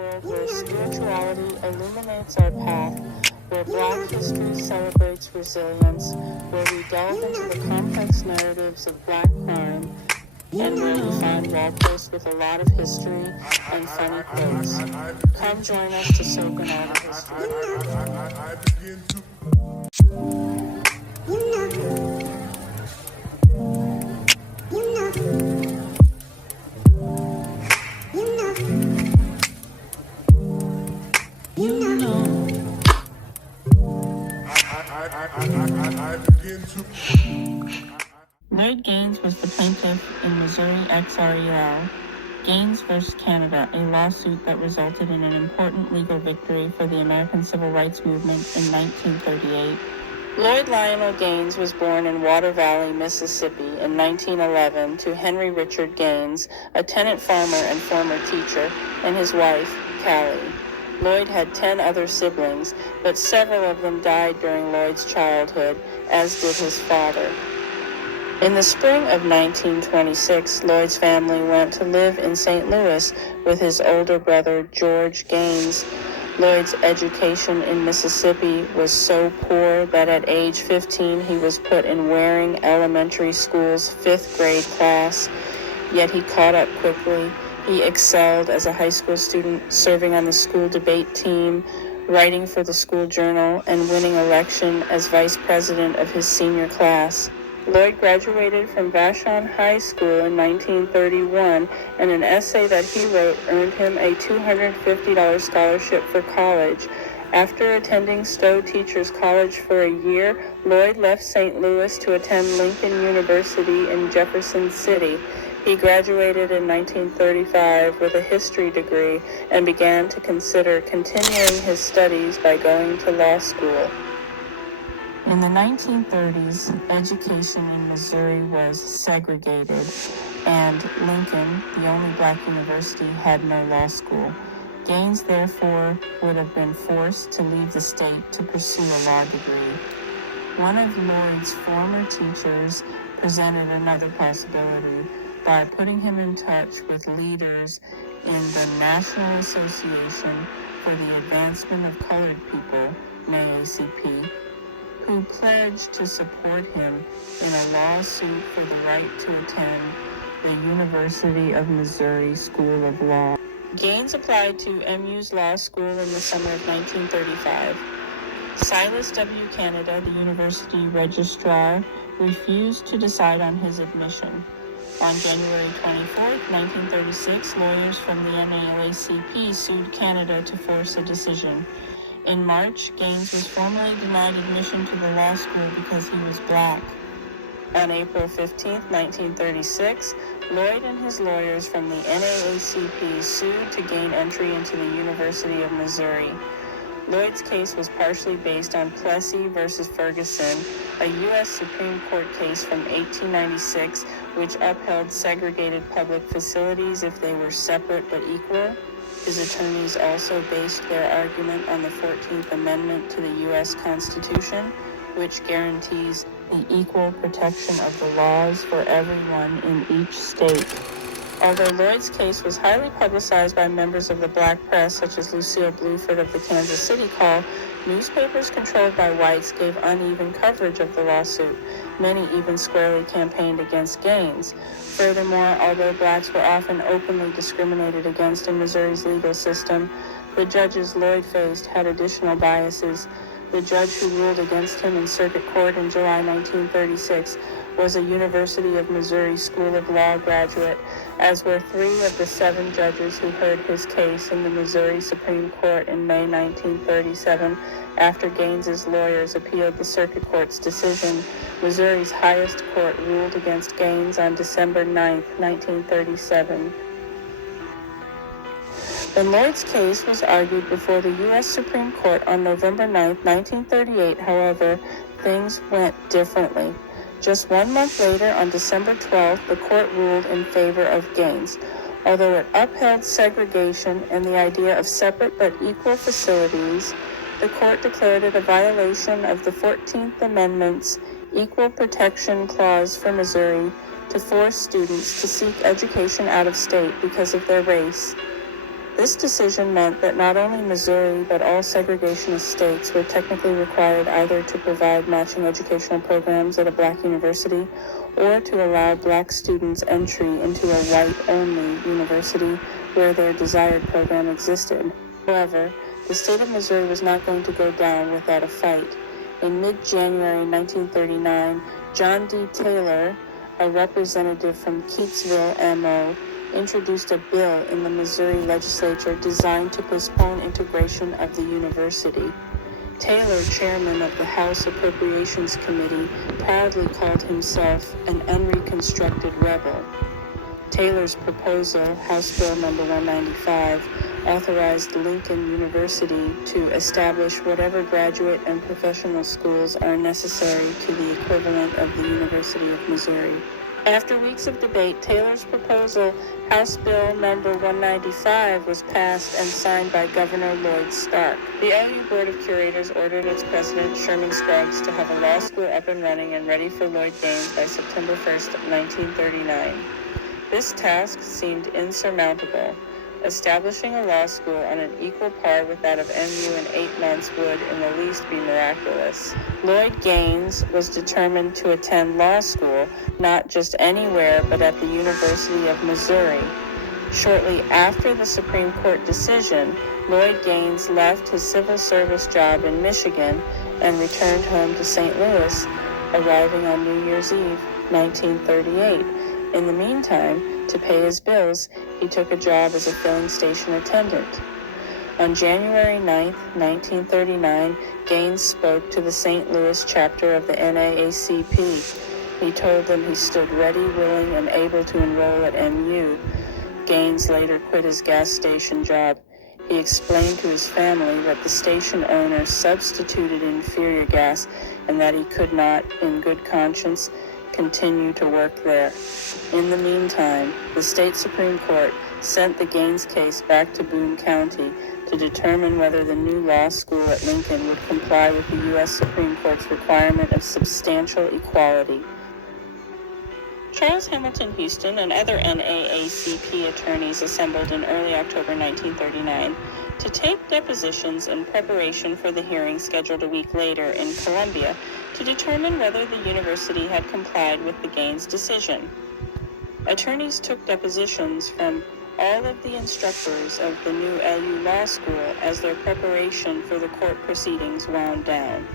world where spirituality illuminates our path, where Black history celebrates resilience, where we delve into the complex narratives of Black crime, and where we find wall posts with a lot of history and funny quotes. Come join us to soak in all the history. Lloyd Gaines was the plaintiff in Missouri XREL, Gaines vs. Canada, a lawsuit that resulted in an important legal victory for the American Civil Rights Movement in 1938. Lloyd Lionel Gaines was born in Water Valley, Mississippi in 1911 to Henry Richard Gaines, a tenant farmer and former teacher, and his wife, Callie. Lloyd had 10 other siblings, but several of them died during Lloyd's childhood, as did his father. In the spring of 1926, Lloyd's family went to live in St. Louis with his older brother, George Gaines. Lloyd's education in Mississippi was so poor that at age 15 he was put in Waring Elementary School's 5th grade class, yet he caught up quickly. He excelled as a high school student, serving on the school debate team, writing for the school journal, and winning election as vice president of his senior class. Lloyd graduated from Vashon High School in 1931, and an essay that he wrote earned him a $250 scholarship for college. After attending Stowe Teachers College for a year, Lloyd left St. Louis to attend Lincoln University in Jefferson City. He graduated in 1935 with a history degree and began to consider continuing his studies by going to law school. In the 1930s, education in Missouri was segregated, and Lincoln, the only Black university, had no law school. Gaines, therefore, would have been forced to leave the state to pursue a law degree. One of Lloyd's former teachers presented another possibility by putting him in touch with leaders in the National Association for the Advancement of Colored People, NAACP, who pledged to support him in a lawsuit for the right to attend the University of Missouri School of Law. Gaines applied to MU's law school in the summer of 1935. Silas W. Canada, the university registrar, refused to decide on his admission. On January 24, 1936, lawyers from the NAACP sued Canada to force a decision. In March, Gaines was formally denied admission to the law school because he was Black. On April 15, 1936, Lloyd and his lawyers from the NAACP sued to gain entry into the University of Missouri. Lloyd's case was partially based on Plessy versus Ferguson, a U.S. Supreme Court case from 1896 which upheld segregated public facilities if they were separate but equal. His attorneys also based their argument on the 14th Amendment to the U.S. Constitution, which guarantees the equal protection of the laws for everyone in each state. Although Lloyd's case was highly publicized by members of the Black press, such as Lucille Bluford of the Kansas City Call, newspapers controlled by whites gave uneven coverage of the lawsuit. Many even squarely campaigned against Gaines. Furthermore, although Blacks were often openly discriminated against in Missouri's legal system, the judges Lloyd faced had additional biases. The judge who ruled against him in circuit court in July 1936 was a University of Missouri School of Law graduate, as were 3 of the 7 judges who heard his case in the Missouri Supreme Court in May 1937 after Gaines's lawyers appealed the circuit court's decision. Missouri's highest court ruled against Gaines on December 9, 1937. When Lloyd's case was argued before the U.S. Supreme Court on November 9, 1938, however, things went differently. Just 1 month later, on December 12th, the court ruled in favor of Gaines. Although it upheld segregation and the idea of separate but equal facilities, the court declared it a violation of the 14th Amendment's Equal Protection Clause for Missouri to force students to seek education out of state because of their race. This decision meant that not only Missouri, but all segregationist states were technically required either to provide matching educational programs at a black university or to allow black students entry into a white-only university where their desired program existed. However, the state of Missouri was not going to go down without a fight. In mid-January 1939, John D. Taylor, a representative from Keatsville, MO, introduced a bill in the Missouri legislature designed to postpone integration of the university. Taylor, chairman of the House Appropriations Committee, proudly called himself an unreconstructed rebel. Taylor's proposal, House Bill number 195, authorized Lincoln University to establish whatever graduate and professional schools are necessary to the equivalent of the University of Missouri. After weeks of debate, Taylor's proposal, House Bill number 195, was passed and signed by Governor Lloyd Stark. The OU Board of Curators ordered its president, Sherman Scruggs, to have a law school up and running and ready for Lloyd Gaines by September 1st, 1939. This task seemed insurmountable. Establishing a law school on an equal par with that of MU in 8 months would, in the least, be miraculous. Lloyd Gaines was determined to attend law school, not just anywhere, but at the University of Missouri. Shortly after the Supreme Court decision, Lloyd Gaines left his civil service job in Michigan and returned home to St. Louis, arriving on New Year's Eve, 1938. In the meantime, to pay his bills, he took a job as a filling station attendant. On January 9, 1939, Gaines spoke to the St. Louis chapter of the NAACP. He told them he stood ready, willing, and able to enroll at MU. Gaines later quit his gas station job. He explained to his family that the station owner substituted inferior gas and that he could not, in good conscience, continue to work there. In the meantime, the state Supreme Court sent the Gaines case back to Boone County to determine whether the new law school at Lincoln would comply with the U.S. Supreme Court's requirement of substantial equality. Charles Hamilton Houston and other NAACP attorneys assembled in early October 1939 to take depositions in preparation for the hearing scheduled a week later in Columbia to determine whether the university had complied with the Gaines decision. Attorneys took depositions from all of the instructors of the new LU Law School as their preparation for the court proceedings wound down.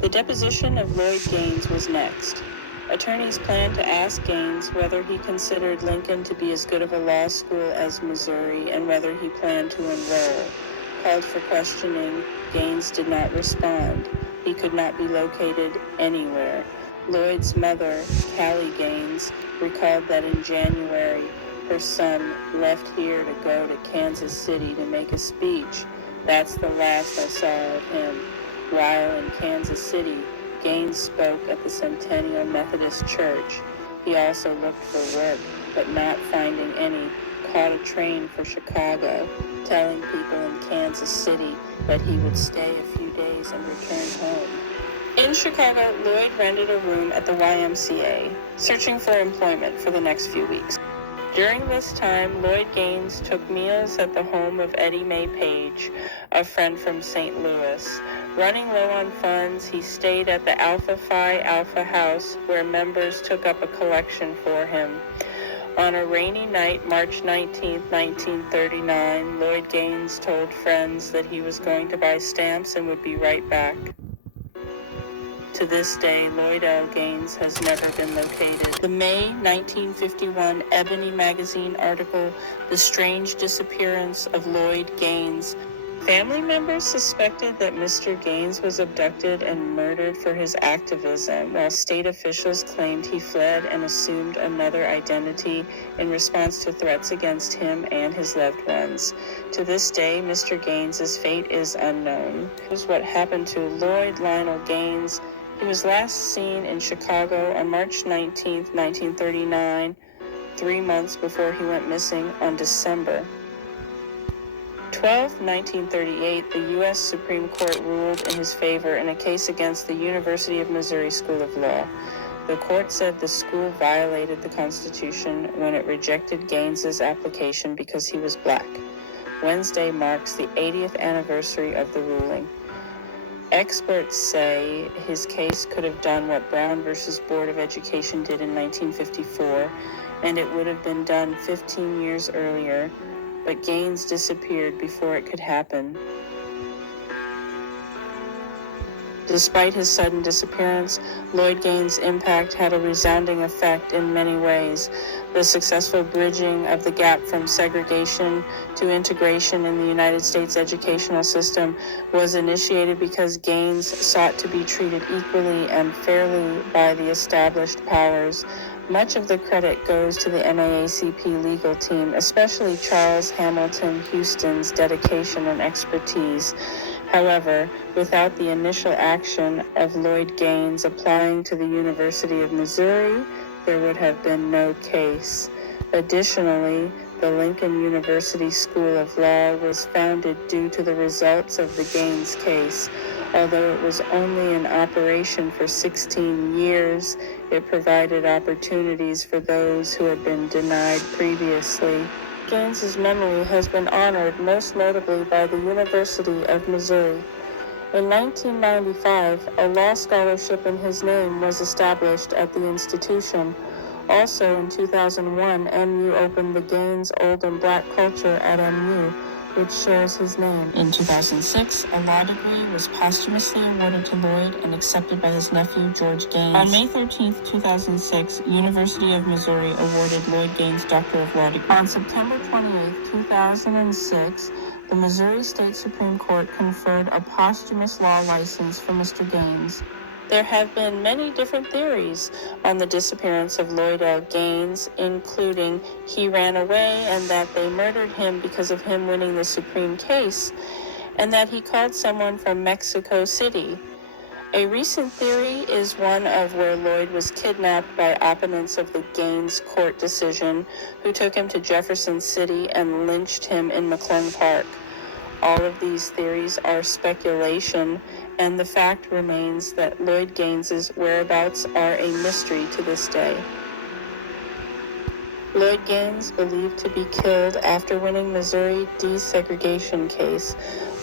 The deposition of Lloyd Gaines was next. Attorneys planned to ask Gaines whether he considered Lincoln to be as good of a law school as Missouri and whether he planned to enroll. Called for questioning, Gaines did not respond. He could not be located anywhere. Lloyd's mother, Callie Gaines, recalled that in January, her son left here to go to Kansas City to make a speech. That's the last I saw of him. While in Kansas City, Gaines spoke at the Centennial Methodist Church. He also looked for work, but not finding any, caught a train for Chicago, telling people in Kansas City that he would stay a few days and return home. In Chicago, Lloyd rented a room at the YMCA, searching for employment for the next few weeks. During this time, Lloyd Gaines took meals at the home of Eddie Mae Page, a friend from St. Louis. Running low on funds, he stayed at the Alpha Phi Alpha House, where members took up a collection for him. On a rainy night, March 19, 1939, Lloyd Gaines told friends that he was going to buy stamps and would be right back. To this day, Lloyd L. Gaines has never been located. The May 1951 Ebony magazine article, The Strange Disappearance of Lloyd Gaines. Family members suspected that Mr. Gaines was abducted and murdered for his activism, while state officials claimed he fled and assumed another identity in response to threats against him and his loved ones. To this day, Mr. Gaines's fate is unknown. Here's what happened to Lloyd Lionel Gaines. He was last seen in Chicago on March 19, 1939, 3 months before he went missing on December 12, 1938, the U.S. Supreme Court ruled in his favor in a case against the University of Missouri School of Law. The court said the school violated the Constitution when it rejected Gaines's application because he was black. Wednesday marks the 80th anniversary of the ruling. Experts say his case could have done what Brown versus Board of Education did in 1954, and it would have been done 15 years earlier, but Gaines disappeared before it could happen. Despite his sudden disappearance, Lloyd Gaines' impact had a resounding effect in many ways. The successful bridging of the gap from segregation to integration in the United States educational system was initiated because Gaines sought to be treated equally and fairly by the established powers. Much of the credit goes to the NAACP legal team, especially Charles Hamilton Houston's dedication and expertise. However, without the initial action of Lloyd Gaines applying to the University of Missouri, there would have been no case. Additionally, the Lincoln University School of Law was founded due to the results of the Gaines case. Although it was only in operation for 16 years, it provided opportunities for those who had been denied previously. Gaines's memory has been honored most notably by the University of Missouri. In 1995, a law scholarship in his name was established at the institution. Also in 2001, MU opened the Gaines Old and Black Culture at MU, which shares his name. In 2006, a law degree was posthumously awarded to Lloyd and accepted by his nephew, George Gaines. On May 13, 2006, University of Missouri awarded Lloyd Gaines Doctor of Law degree. On September 28, 2006, the Missouri State Supreme Court conferred a posthumous law license for Mr. Gaines. There have been many different theories on the disappearance of Lloyd L. Gaines, including he ran away and that they murdered him because of him winning the Supreme case, and that he called someone from Mexico City. A recent theory is one of where Lloyd was kidnapped by opponents of the Gaines court decision, who took him to Jefferson City and lynched him in McClung Park. All of these theories are speculation, and the fact remains that Lloyd Gaines's whereabouts are a mystery to this day. Lloyd Gaines, believed to be killed after winning Missouri desegregation case.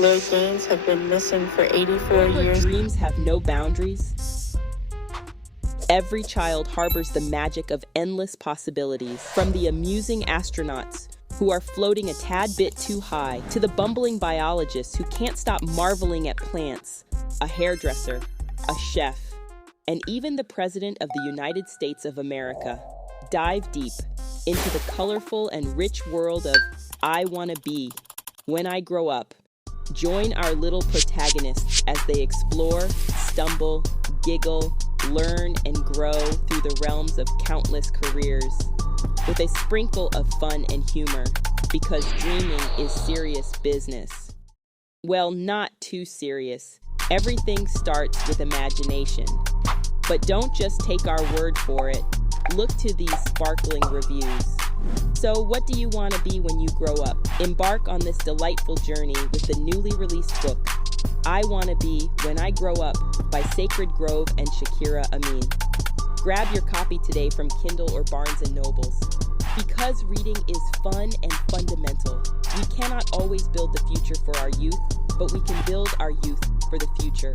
Lloyd Gaines had been missing for 84 years. Dreams have no boundaries. Every child harbors the magic of endless possibilities, from the amusing astronauts who are floating a tad bit too high, to the bumbling biologists who can't stop marveling at plants, a hairdresser, a chef, and even the President of the United States of America. Dive deep into the colorful and rich world of I Wanna Be When I Grow Up. Join our little protagonists as they explore, stumble, giggle, learn, and grow through the realms of countless careers, with a sprinkle of fun and humor, because dreaming is serious business. Well, not too serious. Everything starts with imagination. But don't just take our word for it. Look to these sparkling reviews. So what do you want to be when you grow up? Embark on this delightful journey with the newly released book, I Wanna Be When I Grow Up by Sacred Grove and Shakira Amin. Grab your copy today from Kindle or Barnes & Nobles. Because reading is fun and fundamental. We cannot always build the future for our youth, but we can build our youth for the future.